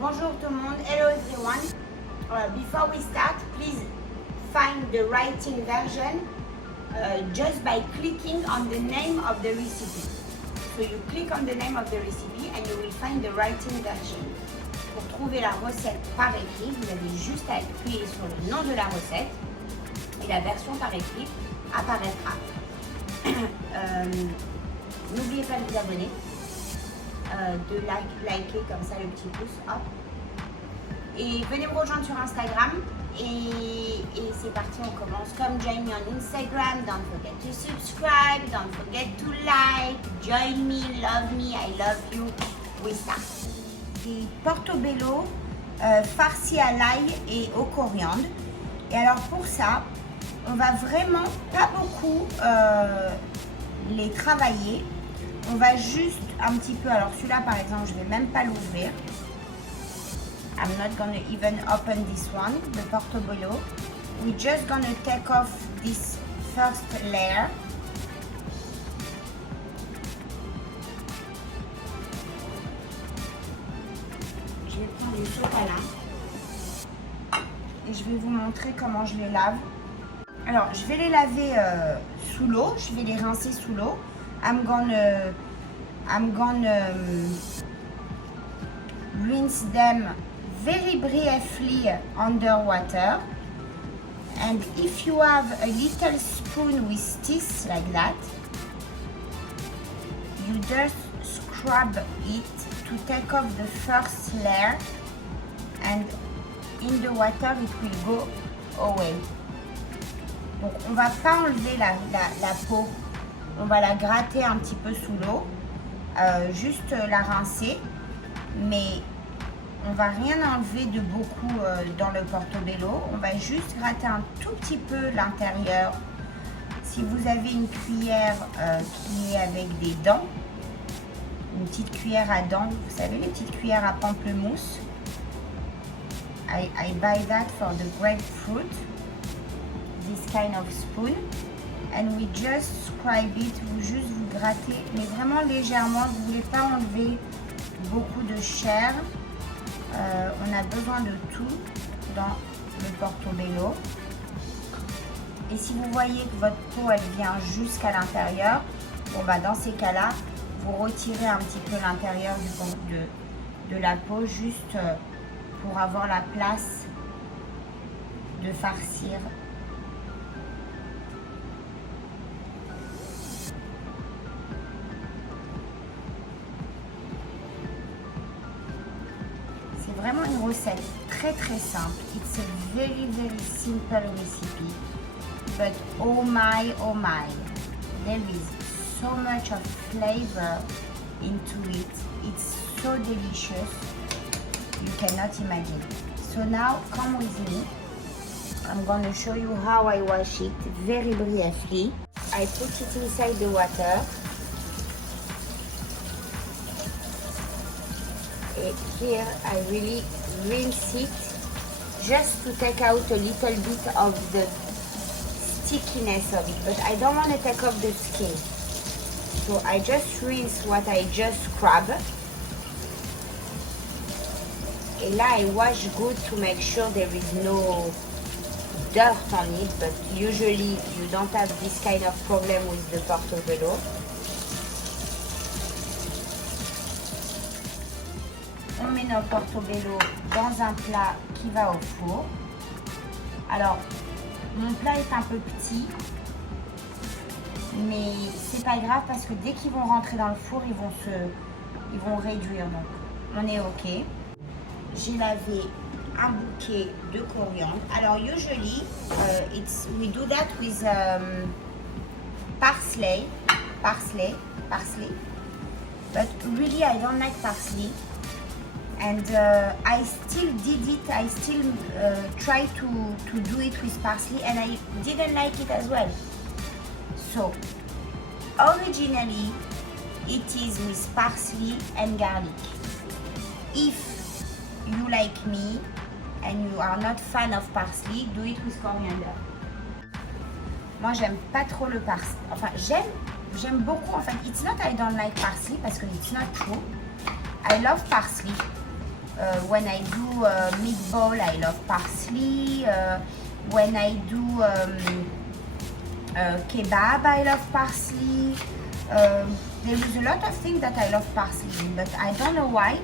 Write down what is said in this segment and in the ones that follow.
Bonjour tout le monde, hello everyone. Before we start, please find the writing version just by clicking on the name of the recipe. So you click on the name of the recipe and you will find the writing version. Pour trouver la recette par écrit, vous avez juste à appuyer sur le nom de la recette et la version par écrit apparaîtra. N'oubliez pas de vous abonner, de liker comme ça le petit pouce, hop. Et venez me rejoindre sur Instagram et c'est parti, on commence. Come join me on Instagram, don't forget to subscribe, don't forget to like, join me, I love you, we start. Des portobello farcis à l'ail et au coriandre. Et alors pour ça, on va vraiment pas beaucoup les travailler. On va juste un petit peu, alors celui-là par exemple, je vais même pas l'ouvrir. I'm not gonna even open this one, the portobello. We're just gonna take off this first layer. Je vais prendre une sopalin et je vais vous montrer comment je les lave. Alors, je vais les laver sous l'eau, je vais les rincer sous l'eau. I'm gonna rinse them very briefly underwater. And if you have a little spoon with teeth like that, you just scrub it to take off the first layer, and in the water it will go away. Donc on va pas enlever la peau, on va la gratter un petit peu sous l'eau, juste la rincer, mais on va rien enlever de beaucoup dans le portobello. On va juste gratter un tout petit peu l'intérieur. Si vous avez une cuillère qui est avec des dents, une petite cuillère à dents, vous savez les petites cuillères à pamplemousse, I buy that for the grapefruit, this kind of spoon, and we just scrape it, vous grattez, mais vraiment légèrement, vous ne voulez pas enlever beaucoup de chair. On a besoin de tout dans le portobello. Et si vous voyez que votre peau elle vient jusqu'à l'intérieur, bon bah dans ces cas-là, vous retirez un petit peu l'intérieur de la peau juste pour avoir la place de farcir. Vraiment une recette très simple. It's a very simple recipe, but oh my, there is so much of flavor into it. It's so delicious, you cannot imagine. So now come with me, I'm going to show you how I wash it very briefly. I put it inside the water. Here I really rinse it just to take out a little bit of the stickiness of it, but I don't want to take off the skin, so I just rinse what I just scrub, and now I wash good to make sure there is no dirt on it, but usually you don't have this kind of problem with the portobello. On met notre portobello dans un plat qui va au four. Alors, mon plat est un peu petit, mais c'est pas grave parce que dès qu'ils vont rentrer dans le four, ils vont réduire. Donc, on est ok. J'ai lavé un bouquet de coriandre. Alors, usually, we do that with parsley, but really I don't like parsley. And I still did it, I still tried to do it with parsley, and I didn't like it as well. So, originally, it is with parsley and garlic. If you like me, and you are not fan of parsley, do it with coriander. Moi, j'aime pas trop le parsley. Enfin, j'aime beaucoup, en fait. It's not I don't like parsley, parce que it's not true. I love parsley. When I do meatball, I love parsley. When I do kebab, I love parsley. There is a lot of things that I love parsley in, but I don't know why.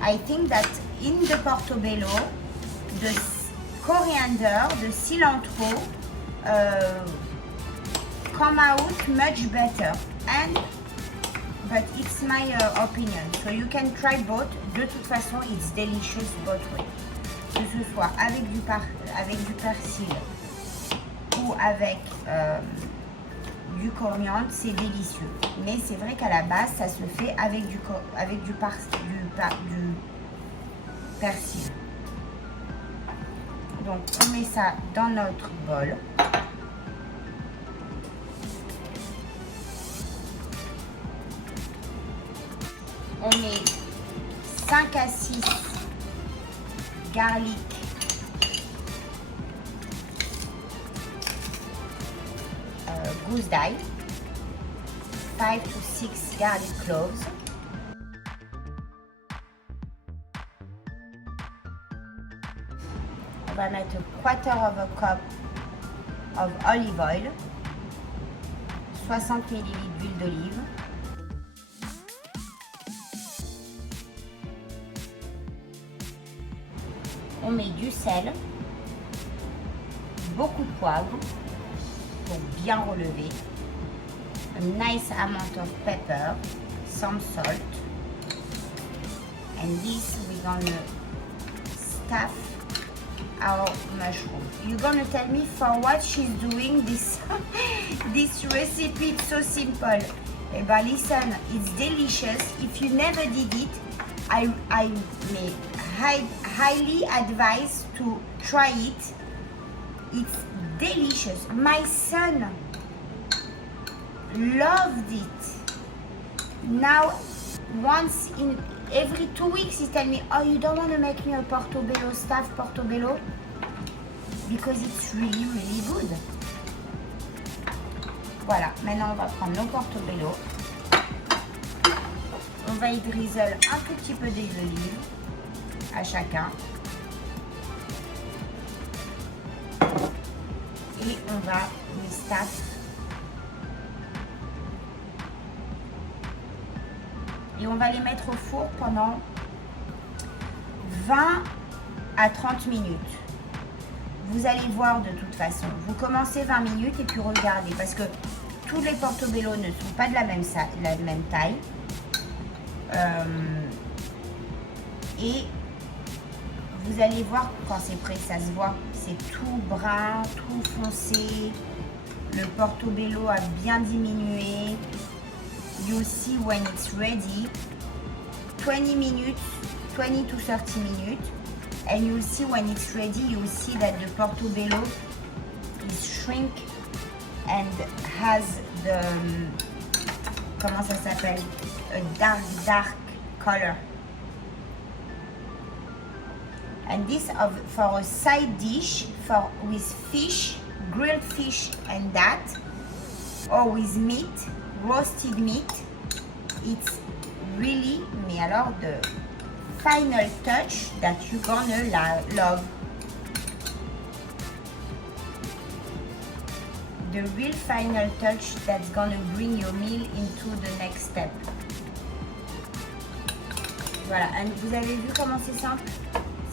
I think that in the Portobello, the coriander, the cilantro come out much better. But it's my opinion. So you can try both. De toute façon, it's delicious both ways. Que ce soit avec du persil ou avec du coriandre, c'est délicieux. Mais c'est vrai qu'à la base, ça se fait avec du persil. Donc, on met ça dans notre bol. On met 5 à 6 garlic goose d'ail, 5 to 6 garlic cloves, on va mettre a quarter of a cup of olive oil, 60 ml d'huile d'olive, on met du sel, beaucoup de poivre pour bien relever, a nice amount of pepper, some salt, and this we're gonna stuff our mushroom. You're gonna tell me for what she's doing this this recipe. It's so simple. Eh ben listen, it's delicious. If you never did it, I may highly advise to try it. It's delicious. My son loved it. Now, once in every 2 weeks, he tell me, "Oh, you don't want to make me a Portobello stuffed Portobello?" Because it's really, really good. Voilà, maintenant on va prendre nos Portobello. On va y drizzle un tout petit peu d'huile d'olive à chacun. Et on va les staff. Et on va les mettre au four pendant 20 à 30 minutes. Vous allez voir de toute façon. Vous commencez 20 minutes et puis regardez. Parce que tous les Portobello ne sont pas de la même taille. Et vous allez voir quand c'est prêt, ça se voit. C'est tout brun, tout foncé. Le Portobello a bien diminué. You see when it's ready. 20 minutes, 20 to 30 minutes. And you'll see when it's ready, you'll see that the Portobello is shrink and has the, comment ça s'appelle? A dark color. And this for a side dish with fish, grilled fish and that, or with meat, roasted meat, it's really, mais alors the final touch that you're gonna love. The real final touch that's gonna bring your meal into the next step. Voilà, and vous avez vu comment c'est simple?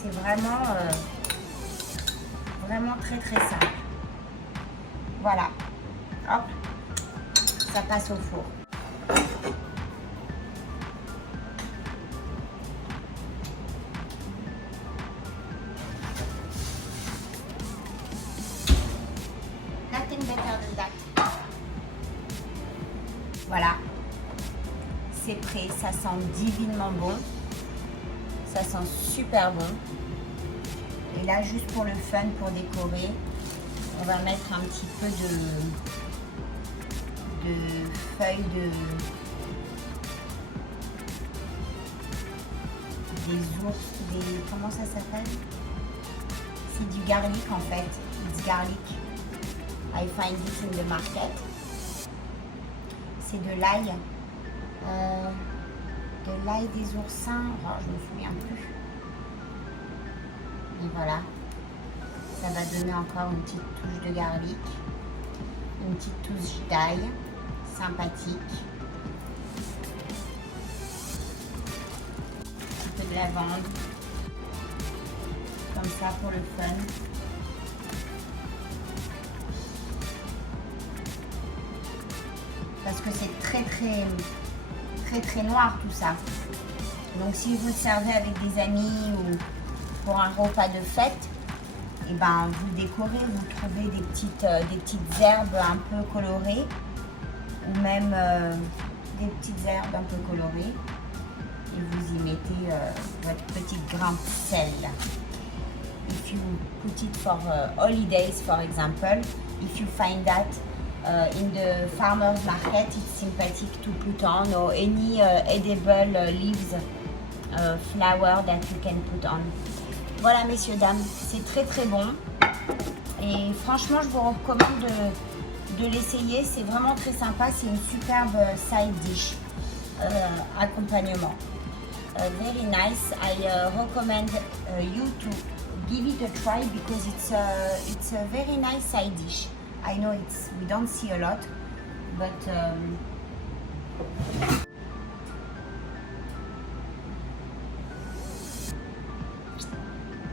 C'est vraiment, vraiment très très simple. Voilà, hop, ça passe au four. Nothing better than that. Voilà, c'est prêt, ça sent divinement bon. Ça sent super bon. Et là, juste pour le fun, pour décorer, on va mettre un petit peu de feuilles des ours, comment ça s'appelle? C'est du garlic en fait. It's garlic. I find this in the market. C'est de l'ail. De l'ail des oursins, oh, je me souviens plus. Et voilà, ça va donner encore une petite touche de garlic, une petite touche d'ail, sympathique. Un petit peu de lavande, comme ça pour le fun. Parce que c'est très noir tout ça. Donc si vous le servez avec des amis ou pour un repas de fête, et ben vous décorez, vous trouvez des petites herbes un peu colorées ou même des petites herbes un peu colorées et vous y mettez votre petite grain de sel. If you put it for holidays, for example, if you find that in the farmer's market, it's sympathetic to put on, or any edible leaves, flower that you can put on. Voilà messieurs, dames, c'est très bon et franchement je vous recommande de l'essayer, c'est vraiment très sympa, c'est une superbe side dish accompagnement. Very nice, I recommend you to give it a try because it's a very nice side dish. I know we don't see a lot, but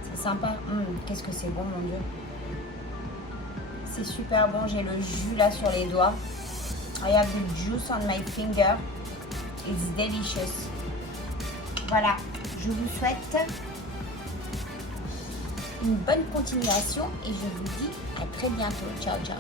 c'est sympa. Qu'est-ce que c'est bon, mon Dieu. C'est super bon, j'ai le jus là sur les doigts. I have the juice on my finger. It's delicious. Voilà, je vous souhaite une bonne continuation et je vous dis à très bientôt. Ciao, ciao.